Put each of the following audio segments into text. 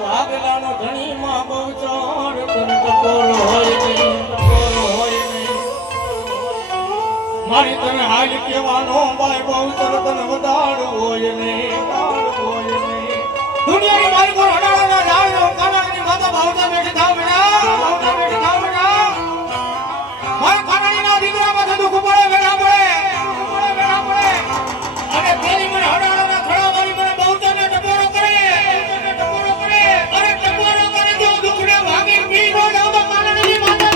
ભાગલાનો ધણીમાં બહુ ચાર તને ટકોર હોય નહીં, ટકોર હોય નહીં. મારી તને હાલ કહેવાનો ભાઈ બહુ ચર તને વધાર હોય નહીં, હોય નહીં. દુનિયાની મારી કોણ હડાડાના ઝાડનો કાનાની માતા ભાવતા બેઠી થાવ બેટા, ભાવતા બેઠી થાવ બેટા. મારા કાનાનીના દીકરામાં તો દુઃખ પડે બેટા, પડે બેટા, પડે. અને પેલી મને હડાડાના ખડા મારી મને બહુ તને ટકોરો કરે, ટકોરો કરે. અરે ટકોરો કરે તો દુઃખને ભાગી પી નો જાવ તો કાનાની માતા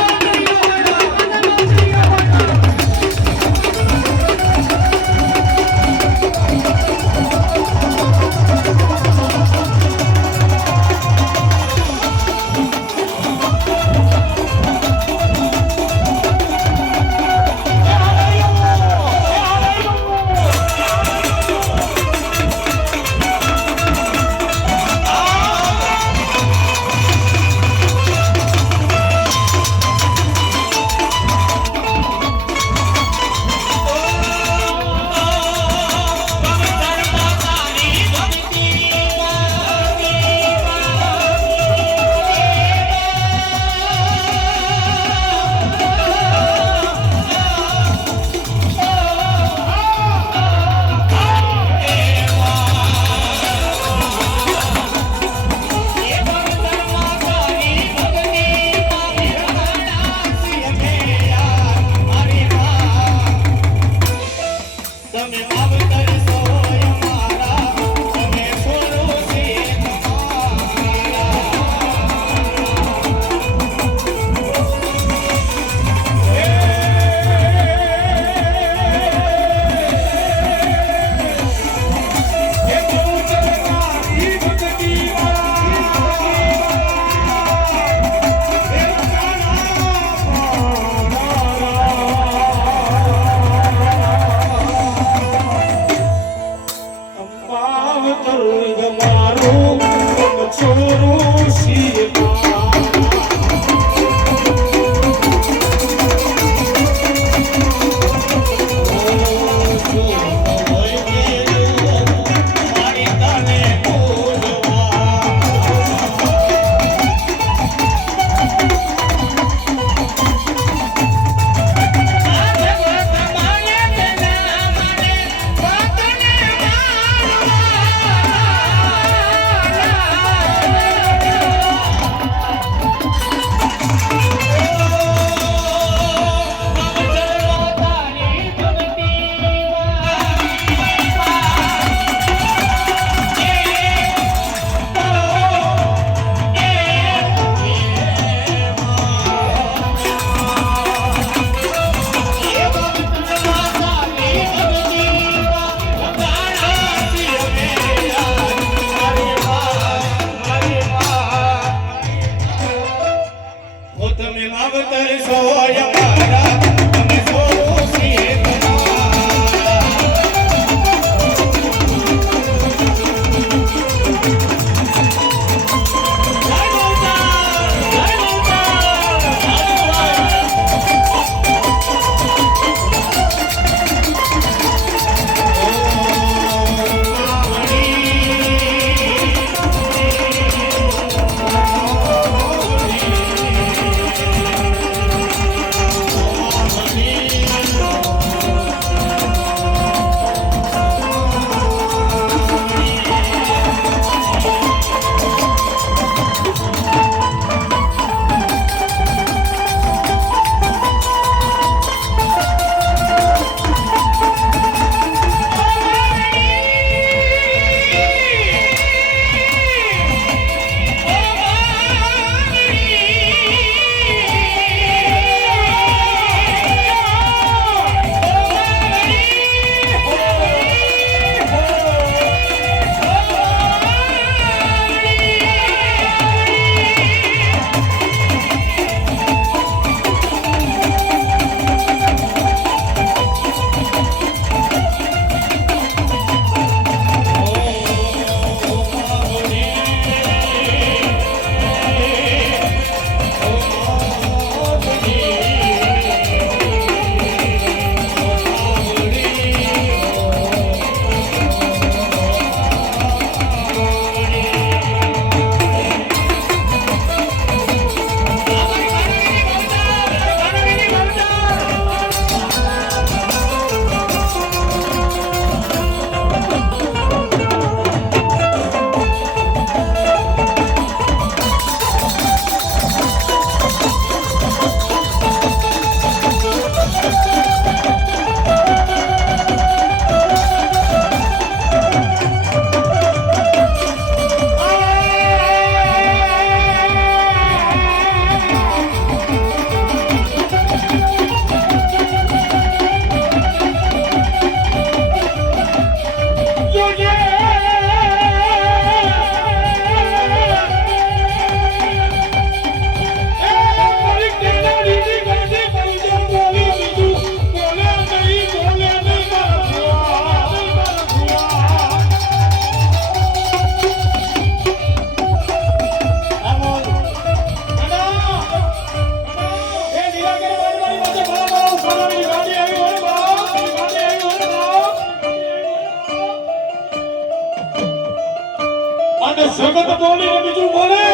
બોલી બીજું બોલે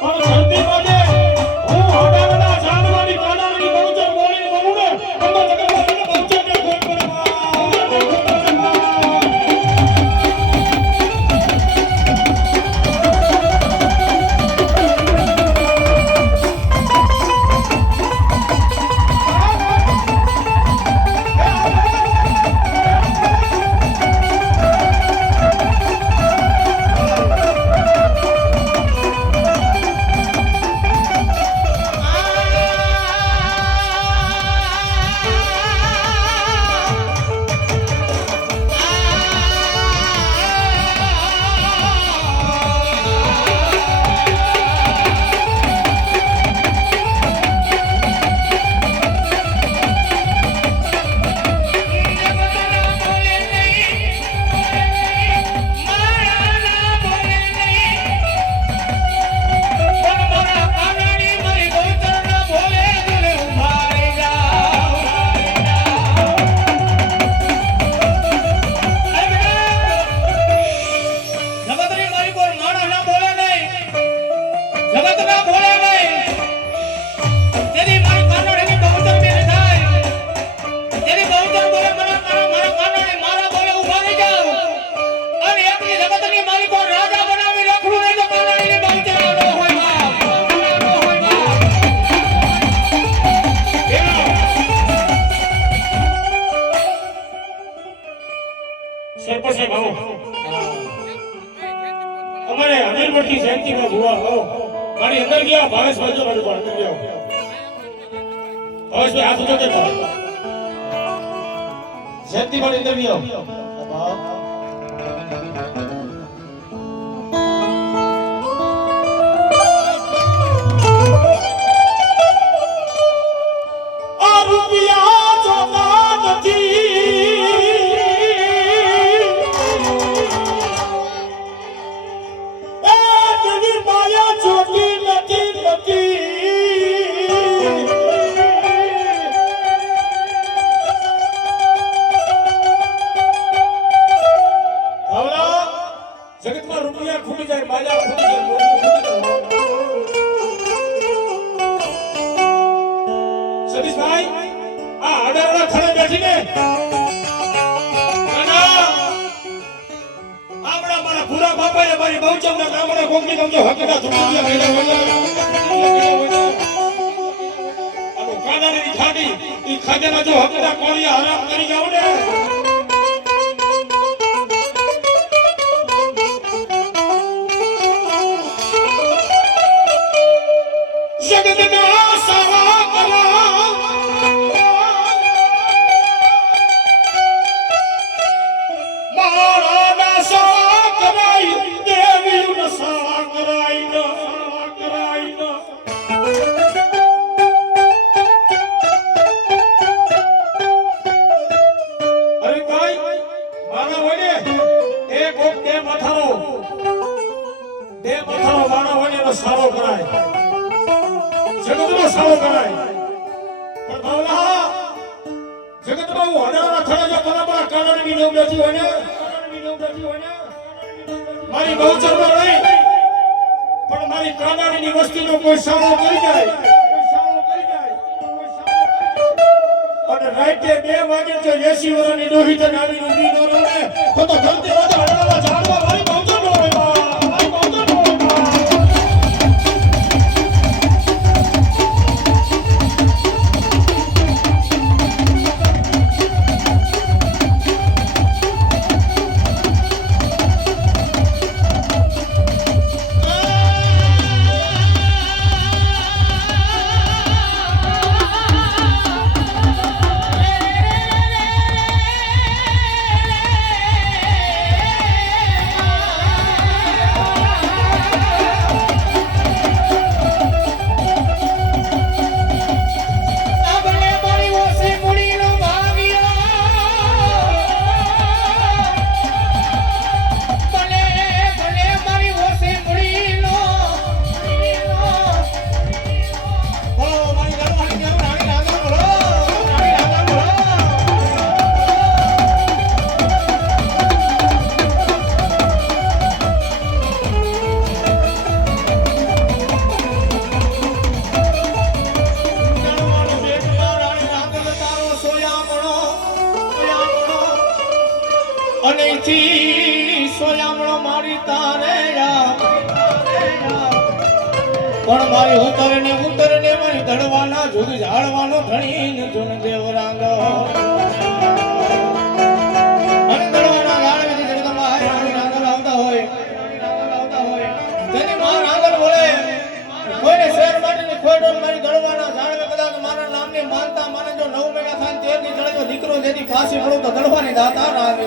પણ ધરતી માજે હું હોડાના જાનવાની કાનાની બહુચર બોલીને બોલું ને અંબા જગન્નાથને બહુચર ને કોઈ પડે અમારે અનિલવટી જયંતિમાં ભુવા હો મારી અંદર ગયા ભાવેશભાઈ જો મારી અંદર ગયા ભાવેશભાઈ હાથ ઉઠો કે જયંતિ મારી અંદર ગયા આ રૂપિયા જોતા નથી જગતમાં રૂપિયા ખૂટી જાય માયા ખૂટી જાય સતીશભાઈ આ અડાડા ખડે બેઠીને આપણા મારા પૂરા બાપાએ મારી બહુચરના ગામના કોકની ગમજો હકના સુખિયા મેળા આનો કાનાની ખાડી ઈ ખાજાના જો હકના કોળિયા હરામ કરી જાવ ને સારો કરાય જગતનો સારો કરાય પણ બાવલા જગતમાં હું હડારા ખડા જો બરાબર કારણની નો બેઠી હોય ને મારી બહુચરમાં નહીં પણ મારી કાનાની વસ્તીનો કોઈ સારો કરી જાય અને રાતે 2 વાગે જો 80 વર્ષની ડોહી તને આવી ઊભી ન રહે તો ધરતી વાળા હડારા ઝાડવા મારી બહુચર હોય પણ મારી ઉતરે ને મારી ધડવાના જુગ ઝાડવાનો ધણી ને જુન દેવરાંગ અને ધડવાના ઝાડ વિશે જગદંબા હાય મારી રાંગલ આવતા હોય તેની માં રાંગલ બોલે કોઈને શેર માટે ની ખોટો મારી ધડવાના ઝાડ મે કદાચ મારા નામની માનતા માને જો 9 મેગા થાન 13 ની ચડ્યો દીકરો જેથી ફાંસી પડો તો ધડવાની દાતા રામે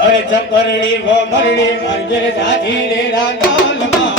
અરે ચકરડી ભમરડી મરજર જાજી રે રાંગલમાં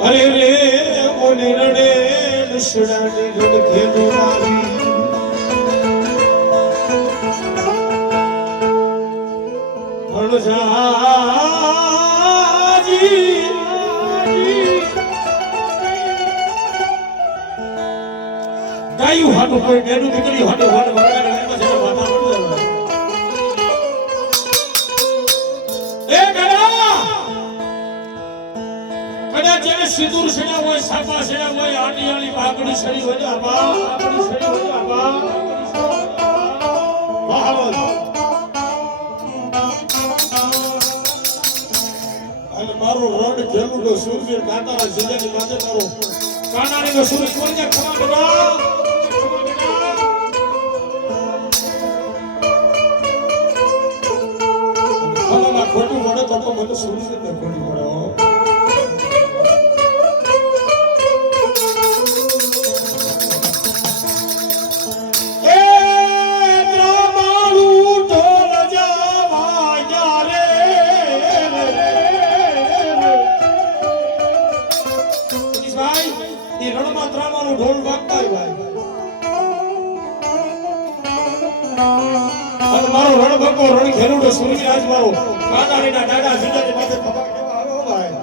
અરે રે બોલે રડે લસડાને રડકે દોરાવી ભણજાજી ગાયું હાટું કોઈ બેનું દીકરી હાટું હાટું વગાડે ઘરમાં જતો માથા પડતો એ ગડા કદાચ જેને સિંદૂર સડ્યા હોય સાપા સડ્યા હોય આડિયાળી પાઘડી સડી હોય આબા પાઘડી સડી હોય આબા બહાવલ અને મારો રોડ ખેલુડો સૂરવીર કાંતારા જિલ્લાની માથે મારો કાનાણીનો સૂરજ કોઈને ખમા બના ખમામાં ખોટું પડે તો મને સૂરજ ને ખોટી પડે બાજુ ઢોલ વાગતા હોય ભાઈ અને મારો રણભંગો રણ ખેલુડો સૂર્યરાજ મારો કાનાડીના દાડા સીધાની માથે પગા કેવા આવ્યો ભાઈ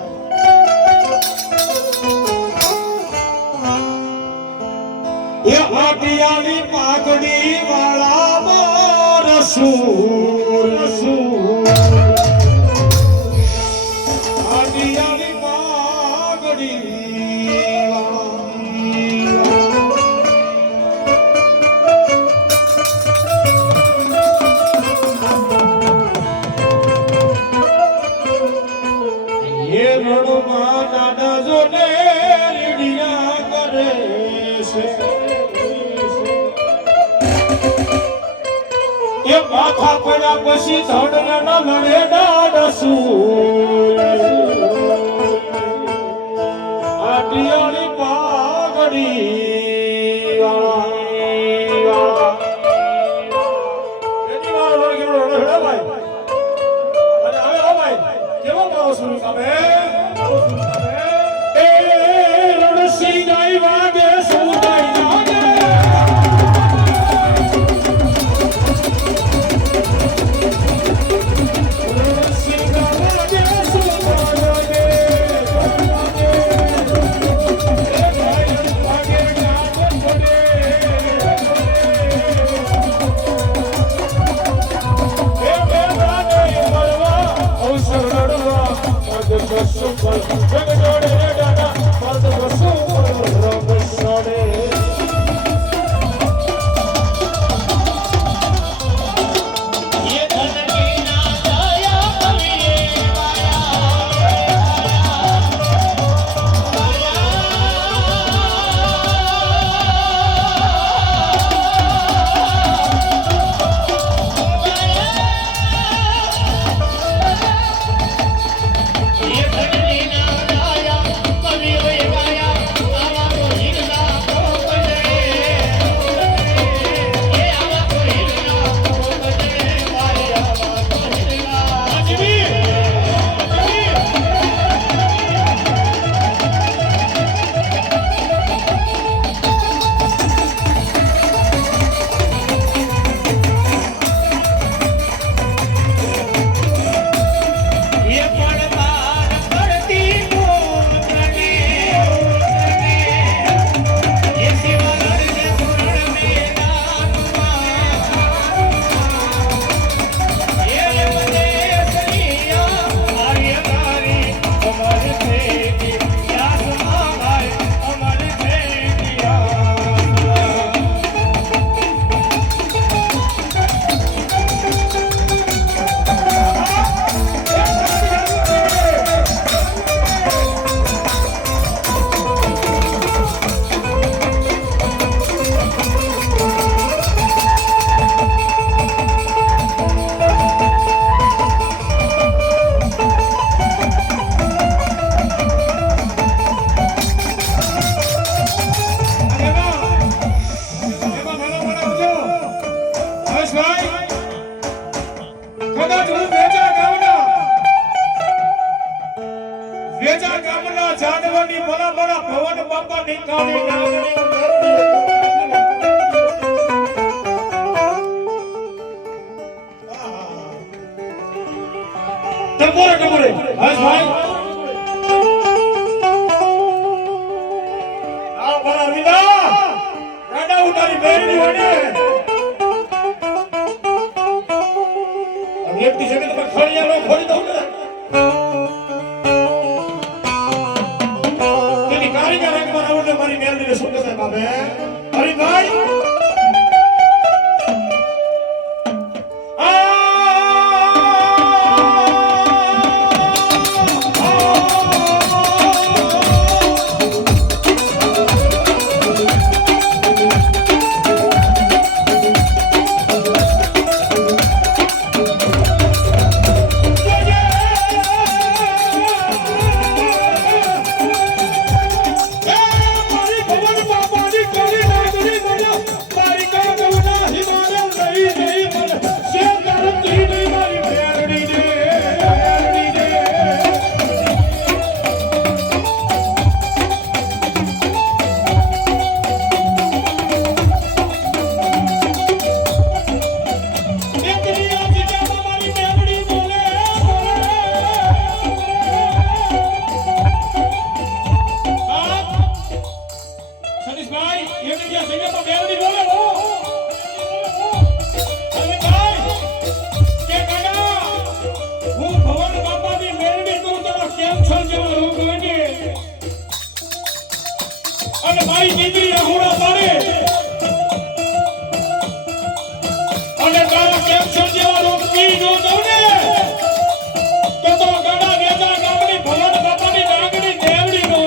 એ આટિયાની પાઘડી વાળા મોર સૂર આટિયાની પાઘડી એ રણમાં નાના જોને લીડિયા કરે છે એ માથા પડ્યા પછી ધડના લડે ડાડસું આટિયાની પાઘડી જાનવરની મોલા મોલા ભવન બાપા નીકાળી નાગણી ટપોરે ટપોરે હસ ભાઈ આ બરા વિદા રાડા ઉતારી બેરી વડે વ્યક્તિ છે કે તમે ખળિયાનો ખોલી દઉં ને તેની કારીગર એકવાર આવડે મારી મેલડીને શું કહે બાબે હરિભાઈ અને મારી દીકરી રઘુડા પાડે અને તારા કેપ્શન જેવા રોગ પી નો દઉં ને તો ગાડા વેચા ગામની ભગવાન બાપાની નાગની દેવડી નો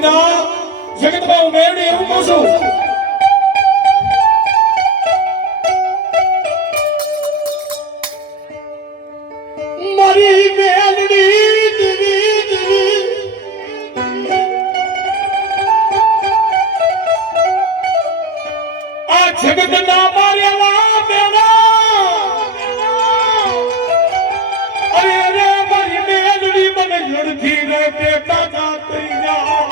ના જગતમાં હું મેળવી એવું કહું છું મારી મેલડી દીવી આ જગતના મારેલા મેળા અરે રે મારી મેલડી મને લડતી રે બેટા જાતી જા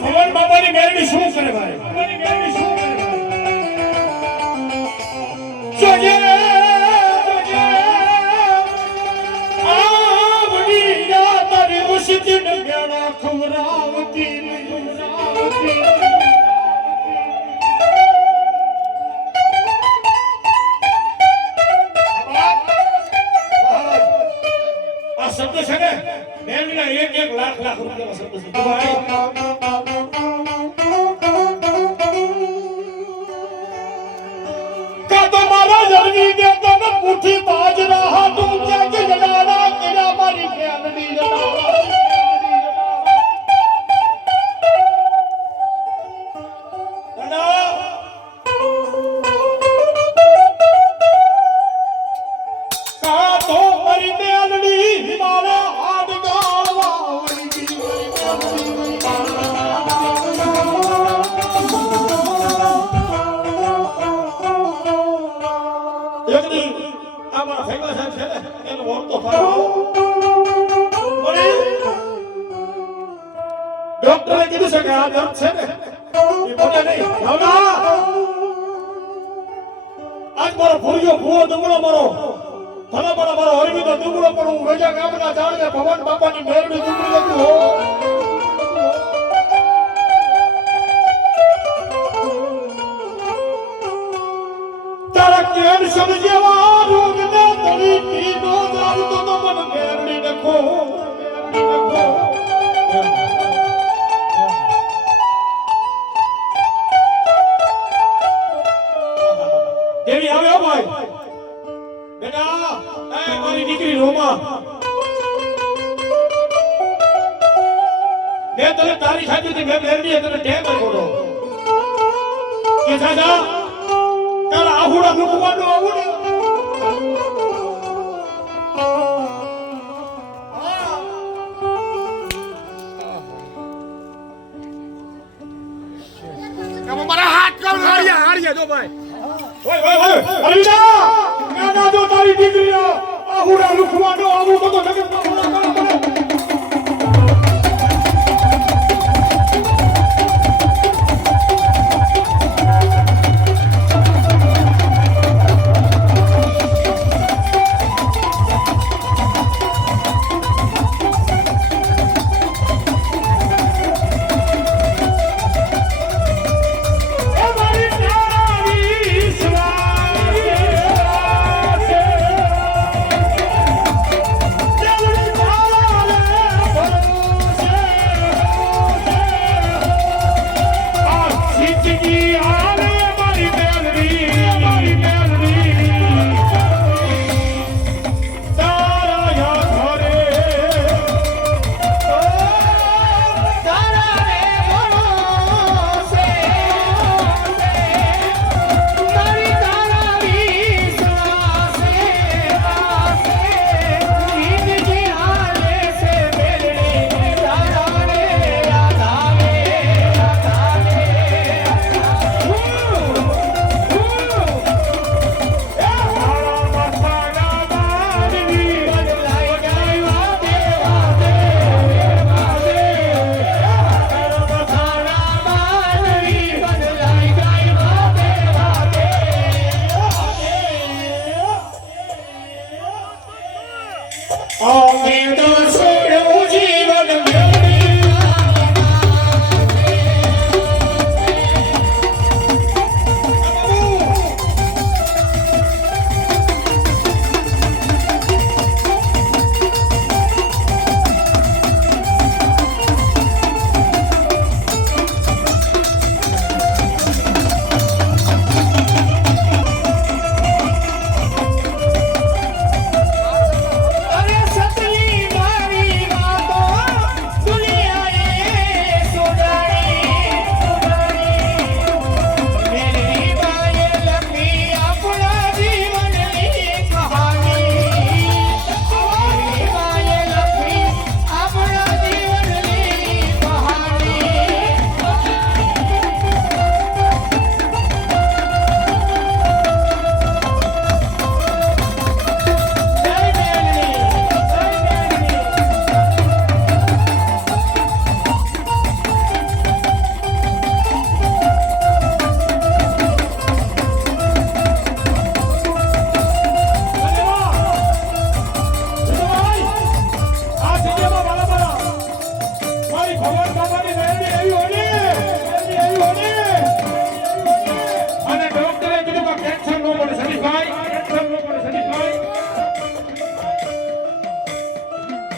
ભગવાન બાબાની મેળવી શું કરે ભાઈ બાબાની મેળવી શું કરે જોજે જોજે આવડી યા તારી મુશ્કિલ ગણા ખવરાવતી આ શબ્દ છે ને મેળવીના 1 લાખ રૂપિયાનો શબ્દ છે ભાઈ मुठी बाज रहा तुम क्या के जगाना तेरा मारी मेलडी जगाना का तो मारी मेलडी हिमालय हाड गावा અમારા ફેમસ છે ને એનો ઓળખો થયો અને ડોક્ટરે કીધું છે કે આ દર્દ છે ને એ મોટે નહીં ભાવના આજ મારો ભૂરિયો ભૂવો દુગડો મારો ભલા મારો હરવીનો દુગડો પણ હું વેજા ગામના જાણને ભગવાન બાપાની મેરડી દુગડી લખું હો તારા કેમ સમજેવા રોગ ને તરી પીનો જાણતો તો મન મેરડી નખો દેવી આવ્યો ભાઈ બેટા એ મારી દીકરી રોમા મેં તને તારી ખાતી હતી મેં મેરડી તને ટેમ બોલો કે દાદા આહુડા મૂકવાનો આવું ને મારા હાથ કર હારિયા જો ભાઈ ઓય અલીના કાના જો તારી દીકરીઓ આહુડા મૂકવાનો આવું બધો નગર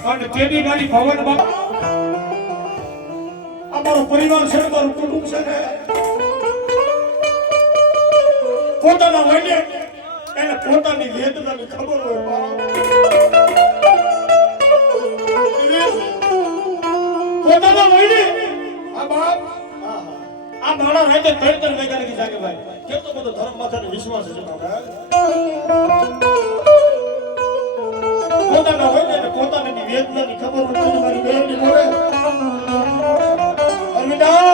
અને તેની મારી ભવન બાપા અમારો પરિવાર છે મારું કુટુંબ છે ને પોતાના વયને એને પોતાની વેદનાની ખબર હોય પોતાના વયને આ બાપ આ મારા રાતે 3 વાગ્યા લગી જાગે ભાઈ કેટલો બધો ધર્મ માથાને વિશ્વાસ છે બાપા પોતાના હોય ને પોતાની વેદનાની ખબર હોય તો મારી બેનની બોલે અરવિંદા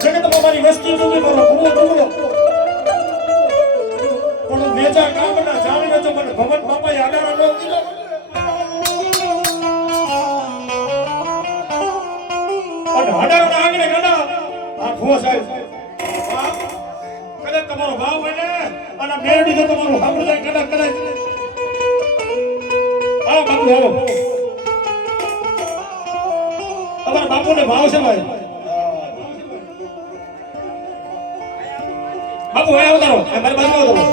જગતમાં મારી વસ્તી જોવી કરો ભૂલો પણ વેચા કામના જાણીને તો મને ભગવાન બાપાએ આગારા ન દીધો અને હડાવના આંગણે ગડા આ ખો સાહેબ કદાચ તમારો ભાવ હોય ને અને મેરડી તો તમારું સાંભળ જાય કદાચ આવો બાપુ આવો તમારા બાપુને ભાવ છે ભાઈ બાપુ ભાઈ આવતારો મારી બાજુ આવતારો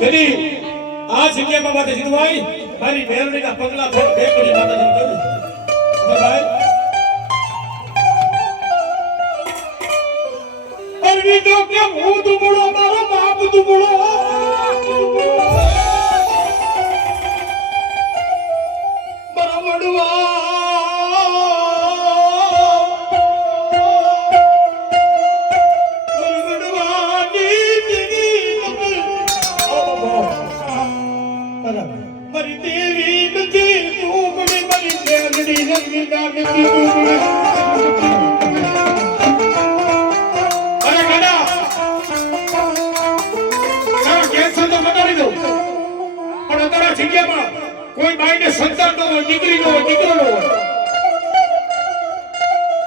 તેની આ જગ્યામાં માટે જીતભાઈ મારી મેરડીના પગલા થોડ બે કરી માતાજી કહ્યું ભાઈ અરવિંદો કે હું દુબળો મારો બાપ દુબળો બરાબરવા વિના નથી તું અરે ગાડા તારા કેન્સર તો મટાડી દઉં પણ તારા જગ્યામાં કોઈ બાઈને સંતાન ન હોય દીકરી ન હોય દીકરો ન હોય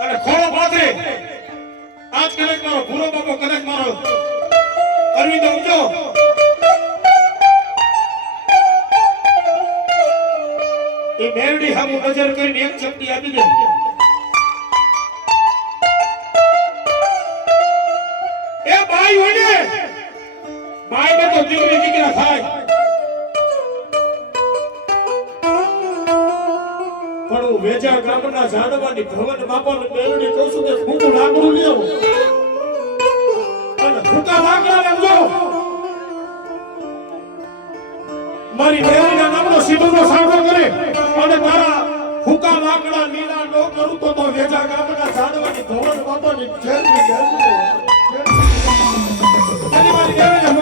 અને ખોળો પાથરે આજ કદાચ મારો ભૂરો બાપો કદાચ મારો અરવિંદ ઉજો એ મેરડી હામું નજર કરીને એક ચપટી આપી દે એ ભાઈ હોય ને ભાઈ ને તો દીકરી દીકરા થાય પણ હું વેજા ગામના ઝાડવાની ભવન બાપાને મેરડી કહું છું કે હું લાકડું લેવું અને ફૂટા લાકડા લેજો મારી મેરડીના નામનો સીધો સામનો કરે અને તારા ફૂકા લાકડા લીલા નો કરું તો વેજા ગામના ઝાડવાની ભવન બાપાની જેલ ની જેલ મારી મેરડી